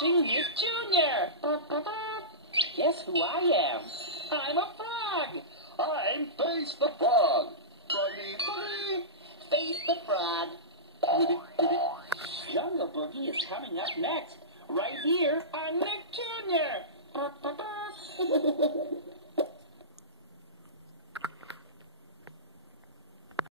watching Nick Jr. Guess who I am? I'm a frog. I'm Face the Frog. Froggy, froggy. Face the frog. Jungle Boogie is coming up next, right here on Nick Jr.